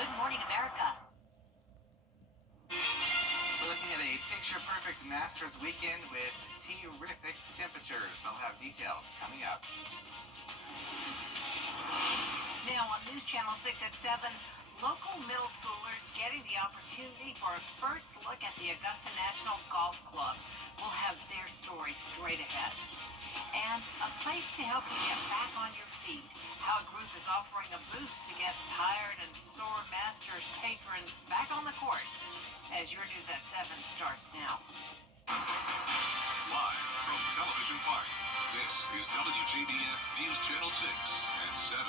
Good Morning America. We're looking at a picture-perfect Masters weekend with terrific temperatures. I'll have details coming up. Now on News Channel 6 at 7, local middle schoolers getting the opportunity for a first look at the Augusta National Golf Club. We'll have their story straight ahead. And a place to help you get back on your feet. How a group is offering a boost to get tired and sore Masters patrons back on the course. As your News at 7 starts now. Live from Television Park, this is WJBF News Channel 6 at 7.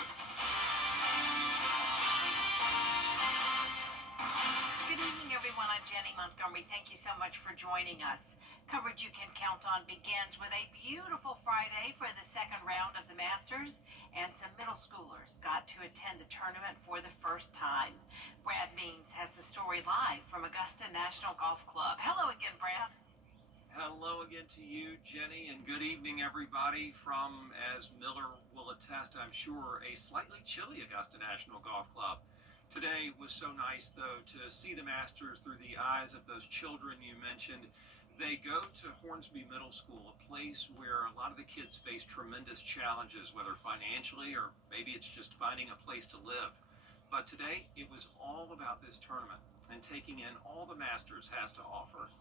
Good evening, everyone. I'm Jenny Montgomery. Thank you so much for joining us. Coverage you can count on begins with a beautiful Friday for the second round of the Masters, and some middle schoolers got to attend the tournament for the first time. Brad Means has the story live from Augusta National Golf Club. Hello again, Brad. Hello again to you, Jenny, and good evening, everybody, from, as Miller will attest, I'm sure, a slightly chilly Augusta National Golf Club. Today was so nice, though, to see the Masters through the eyes of those children you mentioned. They go to Hornsby Middle School, a place where a lot of the kids face tremendous challenges, whether financially or maybe it's just finding a place to live. But today, it was all about this tournament and taking in all the Masters has to offer.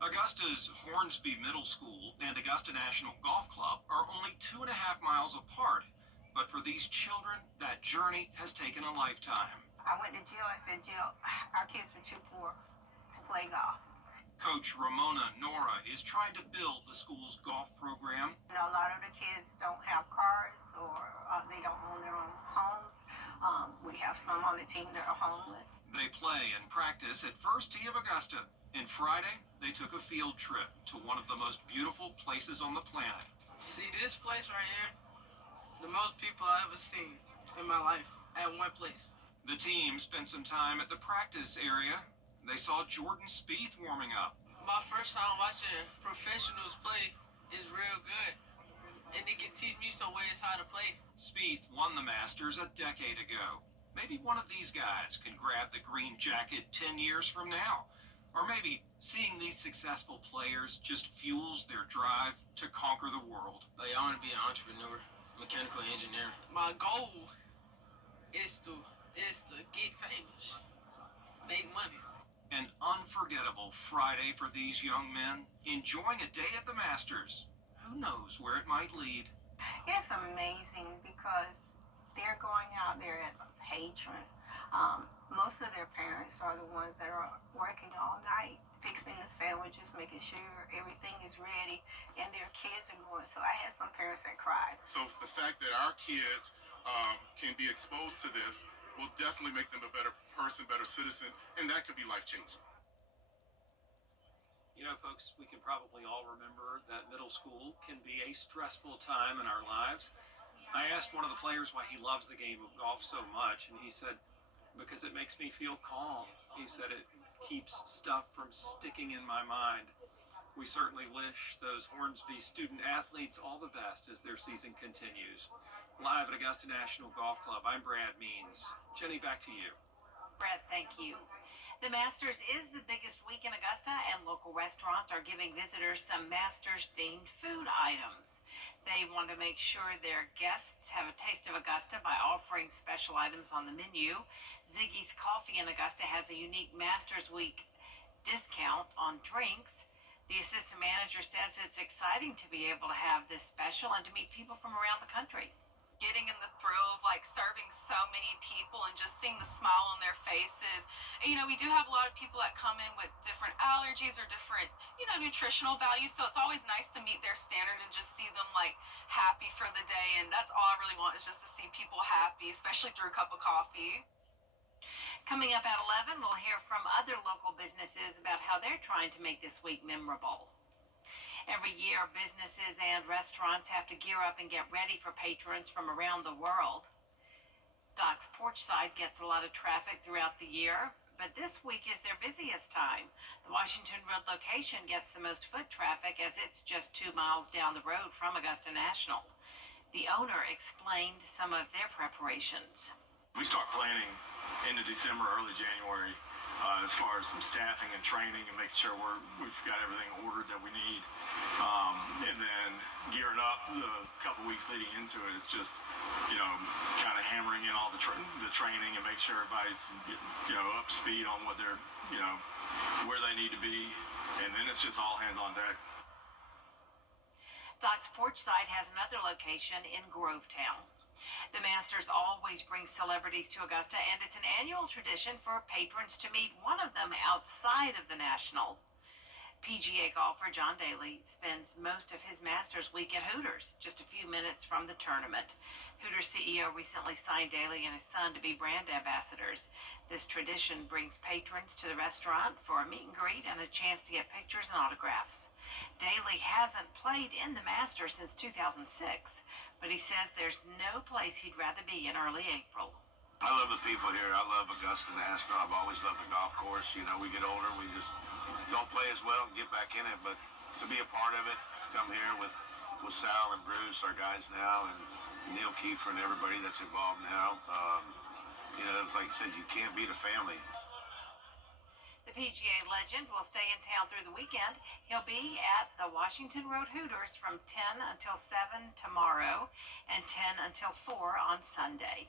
Augusta's Hornsby Middle School and Augusta National Golf Club are only 2.5 miles apart. But for these children, that journey has taken a lifetime. I went to Jill and said, Jill, our kids were too poor to play golf. Coach Ramona Nora is trying to build the school's golf program. You know, a lot of the kids don't have cars or they don't own their own homes. We have some on the team that are homeless. They play and practice at First Tee of Augusta. And Friday, they took a field trip to one of the most beautiful places on the planet. See this place right here? The most people I've ever seen in my life at one place. The team spent some time at the practice area. They saw Jordan Spieth warming up. My first time watching professionals play is real good. And they can teach me some ways how to play. Spieth won the Masters a decade ago. Maybe one of these guys can grab the green jacket 10 years from now. Or maybe seeing these successful players just fuels their drive to conquer the world. Like, I want to be an entrepreneur, mechanical engineer. My goal is to get famous, make money. An unforgettable Friday for these young men, enjoying a day at the Masters. Who knows where it might lead? It's amazing because they're going out there as a patron. Most of their parents are the ones that are working all night, fixing the sandwiches, making sure everything is ready, and their kids are going. So I had some parents that cried. So the fact that our kids can be exposed to this will definitely make them a better person, better citizen, and that could be life-changing. You know, folks, we can probably all remember that middle school can be a stressful time in our lives. I asked one of the players why he loves the game of golf so much, and he said, because it makes me feel calm. He said it keeps stuff from sticking in my mind. We certainly wish those Hornsby student athletes all the best as their season continues. Live at Augusta National Golf Club, I'm Brad Means. Jenny, back to you. Brad, thank you. The Masters is the biggest week in Augusta, and local restaurants are giving visitors some Masters-themed food items. They want to make sure their guests have a taste of Augusta by offering special items on the menu. Ziggy's Coffee in Augusta has a unique Masters Week discount on drinks. The assistant manager says it's exciting to be able to have this special and to meet people from around the country. Getting in the thrill of like serving so many people and just seeing the smile on their faces. And, you know, we do have a lot of people that come in with different allergies or different, you know, nutritional values. So it's always nice to meet their standard and just see them like happy for the day. And that's all I really want is just to see people happy, especially through a cup of coffee. Coming up at 11, we'll hear from other local businesses about how they're trying to make this week memorable. Every year, businesses and restaurants have to gear up and get ready for patrons from around the world. Doc's porch side gets a lot of traffic throughout the year, but this week is their busiest time. The Washington Road location gets the most foot traffic as it's just 2 miles down the road from Augusta National. The owner explained some of their preparations. We start planning into December, early January, as far as some staffing and training and making sure we've got everything ordered that we need. And then gearing up the couple weeks leading into it is just, kind of hammering in all the training and make sure everybody's getting, up to speed on what they're, where they need to be. And then it's just all hands on deck. Doc's Porch Side has another location in Grovetown. The Masters always bring celebrities to Augusta, and it's an annual tradition for patrons to meet one of them outside of the National. PGA golfer John Daly spends most of his Masters week at Hooters, just a few minutes from the tournament. Hooters CEO recently signed Daly and his son to be brand ambassadors. This tradition brings patrons to the restaurant for a meet and greet and a chance to get pictures and autographs. Daly hasn't played in the Masters since 2006, but he says there's no place he'd rather be in early April. I love the people here. I love Augusta National. I've always loved the golf course. We get older, we just don't play as well and get back in it, but to be a part of it, to come here with Sal and Bruce, our guys now, and Neil Kiefer and everybody that's involved now, it's like I said, you can't beat a family. The PGA legend will stay in town through the weekend. He'll be at the Washington Road Hooters from 10 until 7 tomorrow and 10 until 4 on Sunday.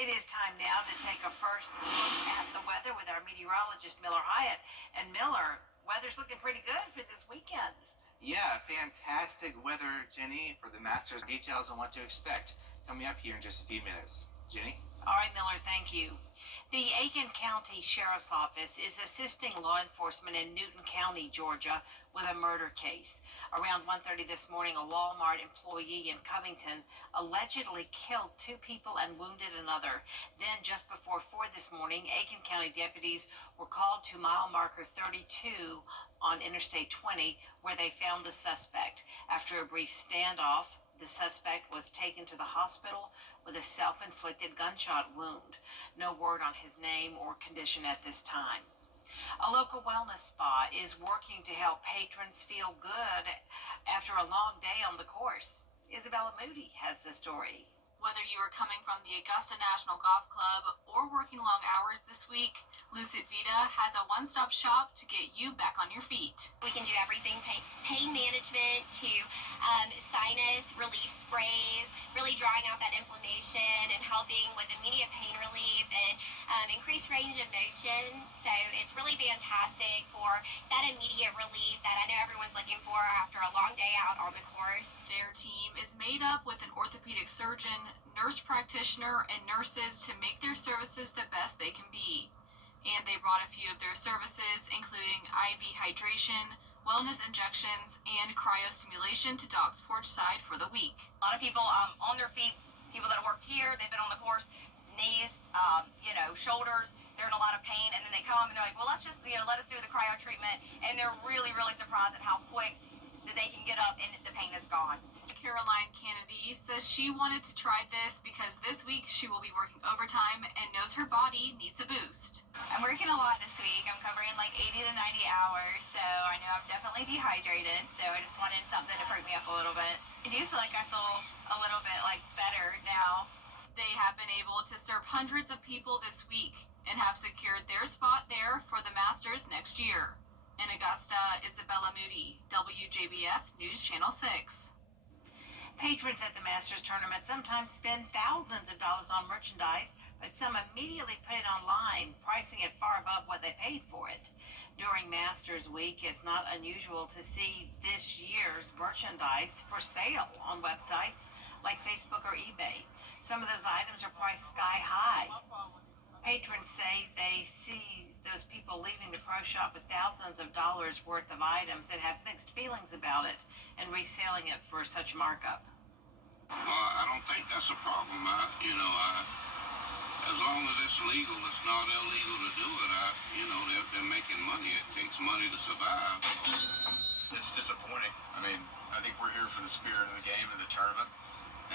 It is time now to take a first look at the weather with our meteorologist, Miller Hyatt. And Miller, weather's looking pretty good for this weekend. Yeah, fantastic weather, Jenny, for the Masters. Details on what to expect coming up here in just a few minutes. Jenny? All right, Miller, thank you. The Aiken County Sheriff's Office is assisting law enforcement in Newton County, Georgia, with a murder case. Around 1:30 this morning, a Walmart employee in Covington allegedly killed 2 people and wounded another. Then, just before 4 this morning, Aiken County deputies were called to mile marker 32 on Interstate 20, where they found the suspect. After a brief standoff, the suspect was taken to the hospital with a self-inflicted gunshot wound. No word on his name or condition at this time. A local wellness spa is working to help patrons feel good after a long day on the course. Isabella Moody has the story. Whether you are coming from the Augusta National Golf Club or working long hours this week, Lucid Vita has a one-stop shop to get you back on your feet. We can do everything, pain management to sinus relief sprays, really drawing out that inflammation and helping with immediate pain relief and increased range of motion. So it's really fantastic for that immediate relief that I know everyone's looking for after a long day out on the course. Their team is made up with an orthopedic surgeon, nurse practitioner, and nurses to make their services the best they can be. And they brought a few of their services, including IV hydration, wellness injections, and cryostimulation to Doc's Porch Side for the week. A lot of people on their feet, people that have worked here, they've been on the course, knees, shoulders, they're in a lot of pain, and then they come and they're like, well, let's just, let us do the cryo treatment, and they're really, really surprised at how quick that they can get up and the pain is gone. Caroline Kennedy says she wanted to try this because this week she will be working overtime and knows her body needs a boost. I'm working a lot this week. I'm covering like 80 to 90 hours, so I know I'm definitely dehydrated, so I just wanted something to perk me up a little bit. I do feel like I feel a little bit better now. They have been able to serve hundreds of people this week and have secured their spot there for the Masters next year. In Augusta, Isabella Moody, WJBF News Channel 6. Patrons at the Masters tournament sometimes spend thousands of dollars on merchandise, but some immediately put it online, pricing it far above what they paid for it. During Masters Week, it's not unusual to see this year's merchandise for sale on websites like Facebook or eBay. Some of those items are priced sky high. Patrons say they see those people leaving the pro shop with thousands of dollars worth of items and have mixed feelings about it and reselling it for such markup. I don't think that's a problem. As long as it's legal, it's not illegal to do it. They're making money. It takes money to survive. It's disappointing. I think we're here for the spirit of the game and the tournament,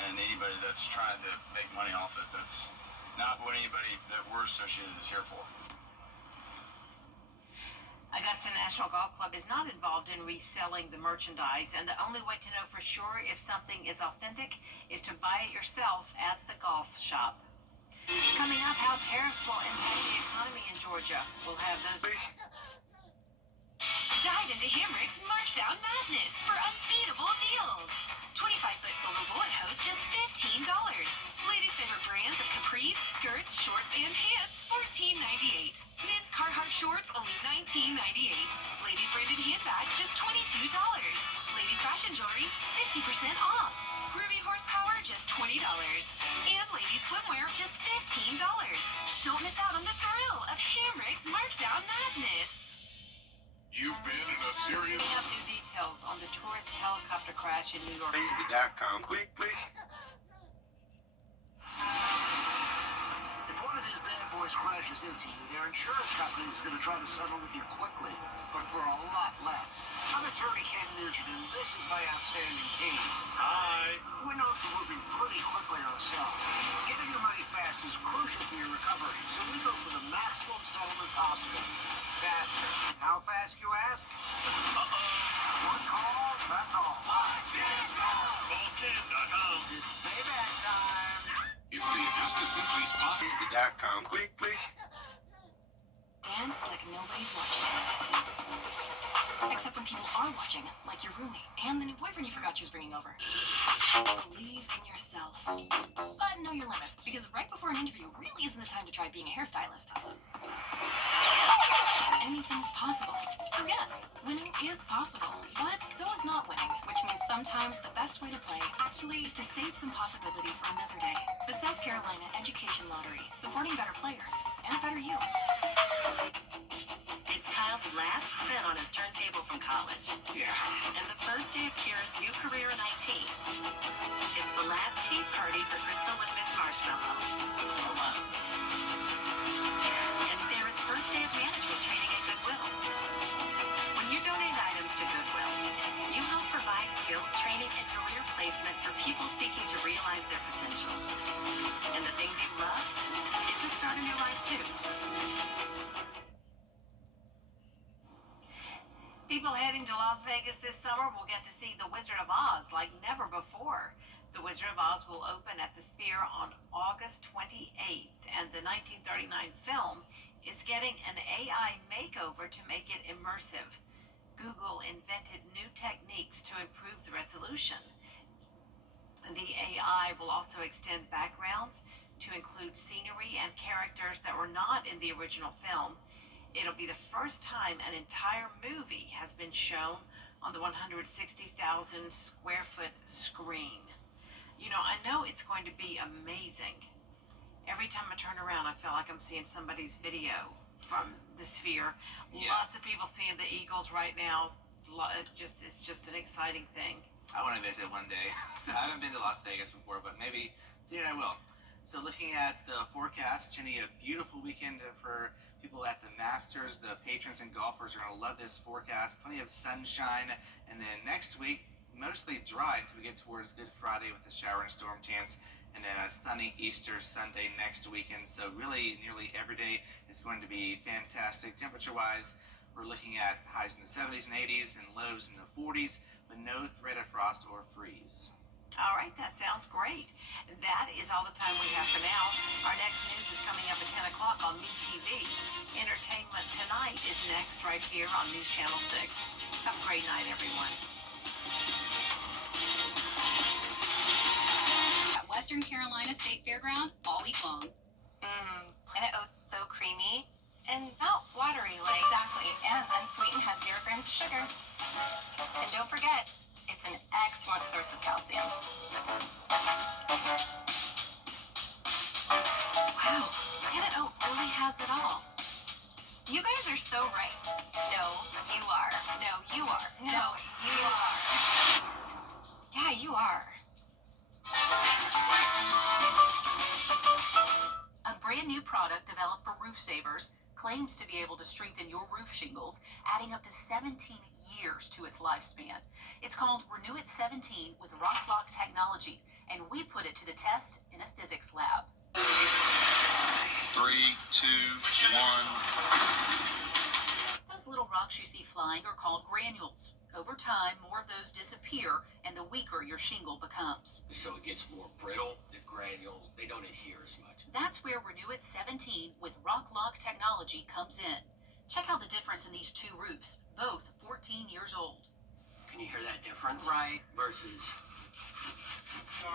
and anybody that's trying to make money off it, that's not what anybody that we're associated is here for. Augusta National Golf Club is not involved in reselling the merchandise, and the only way to know for sure if something is authentic is to buy it yourself at the golf shop. Coming up, how tariffs will impact the economy in Georgia. We'll have those. Dive into Hamrick's Markdown Madness for unbeatable deals. 25-foot silver bullet hose, just $15. Ladies' favorite brands of capris, skirts, shorts, and pants, $14.98. Men's Carhartt shorts, only $19.98. Ladies' branded handbags, just $22. Ladies' fashion jewelry, 60% off. Ruby horsepower, just $20. And ladies' swimwear, just $15. Don't miss out on the thrill of Hamrick's Markdown Madness. You've been in a serious... We have new details on the tourist helicopter crash in New York. Baby.com. Click, click. If one of these bad boys crashes into you, their insurance company is going to try to settle with you quickly, but for a lot less. I'm attorney Ken Nugent, and this is my outstanding team. Hi. We're known for moving pretty quickly ourselves. Getting your money fast is crucial for your recovery, so we go for the maximum settlement possible. Faster. How fast, you ask? One call, that's all. Call.com. It's payback time. It's the Augusta Simply Spot. Baby.com. Click, click. Dance like nobody's watching. Except when people are watching, like your roommate and the new boyfriend you forgot she was bringing over. Believe in yourself. But know your limits, because right before an interview really isn't the time to try being a hairstylist. Anything's possible. So yes, winning is possible, but so is not winning, which means sometimes the best way to play actually is to save some possibility for another day. The South Carolina Education Lottery, supporting better players and a better you. It's Kyle's last spin on his turntable from college. Yeah. And the first day of Kira's new career in IT. It's the last tea party for Crystal and Miss Marshmallow. Hello. And Sarah's first day of management training at Goodwill. When you donate items to Goodwill, you help provide skills training and career placement for people seeking to realize their potential. And the things you love, it just start a new life too. People heading to Las Vegas this summer will get to see The Wizard of Oz like never before. The Wizard of Oz will open at the Sphere on August 28th, and the 1939 film is getting an AI makeover to make it immersive. Google invented new techniques to improve the resolution. The AI will also extend backgrounds to include scenery and characters that were not in the original film. It'll be the first time an entire movie has been shown on the 160,000 square foot screen. You know, I know it's going to be amazing. Every time I turn around, I feel like I'm seeing somebody's video from the Sphere. Yeah. Lots of people seeing the Eagles right now. It's just an exciting thing. I want to visit one day. So I haven't been to Las Vegas before, but maybe soon I will. So looking at the forecast, Jenny, a beautiful weekend for people at the Masters. The patrons and golfers are going to love this forecast. Plenty of sunshine. And then next week, mostly dry until we get towards Good Friday with a shower and storm chance. And then a sunny Easter Sunday next weekend. So really, nearly every day is going to be fantastic. Temperature-wise, we're looking at highs in the 70s and 80s and lows in the 40s, but no threat of frost or freeze. All right, that sounds great. That is all the time we have for now. Our next news is coming up at 10 o'clock on MeTV. Entertainment Tonight is next right here on News Channel 6. Have a great night, everyone. At Western Carolina State Fairground all week long. Planet Oats so creamy and not watery like. Exactly, and unsweetened has 0 grams of sugar. And don't forget, it's an excellent source of calcium. Wow, Planet Oat really has it all. You guys are so right. No, you are. No, you are. No, you are. Yeah, you are. A brand new product developed for roof savers claims to be able to strengthen your roof shingles, adding up to 17 years to its lifespan. It's called Renew It 17 with RockBlock technology, and we put it to the test in a physics lab. 3, 2, 1. Those little rocks you see flying are called granules. Over time, more of those disappear and the weaker your shingle becomes. So it gets more brittle, the granules, they don't adhere as much. That's where Renew It 17 with Rock Lock technology comes in. Check out the difference in these two roofs, both 14 years old. Can you hear that difference? Right. Versus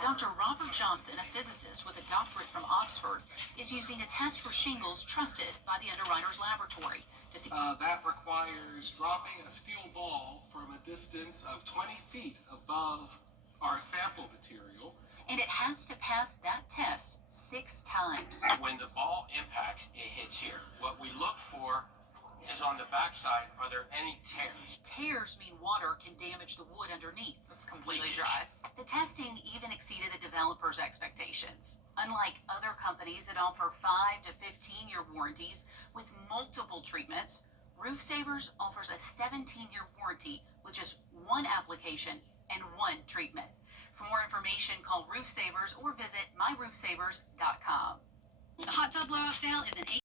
Dr. Robert Johnson, a physicist with a doctorate from Oxford, is using a test for shingles trusted by the Underwriters Laboratory to see. That requires dropping a steel ball from a distance of 20 feet above our sample material. And it has to pass that test 6 times. When the ball impacts, it hits here. What we look for is on the backside, are there any tears? Tears mean water can damage the wood underneath. It's completely dry. The testing even exceeded the developers' expectations. Unlike other companies that offer 5 to 15-year warranties with multiple treatments, Roof Savers offers a 17-year warranty with just 1 application and 1 treatment. For more information, call Roof Savers or visit myroofsavers.com. The hot tub blowout sale is in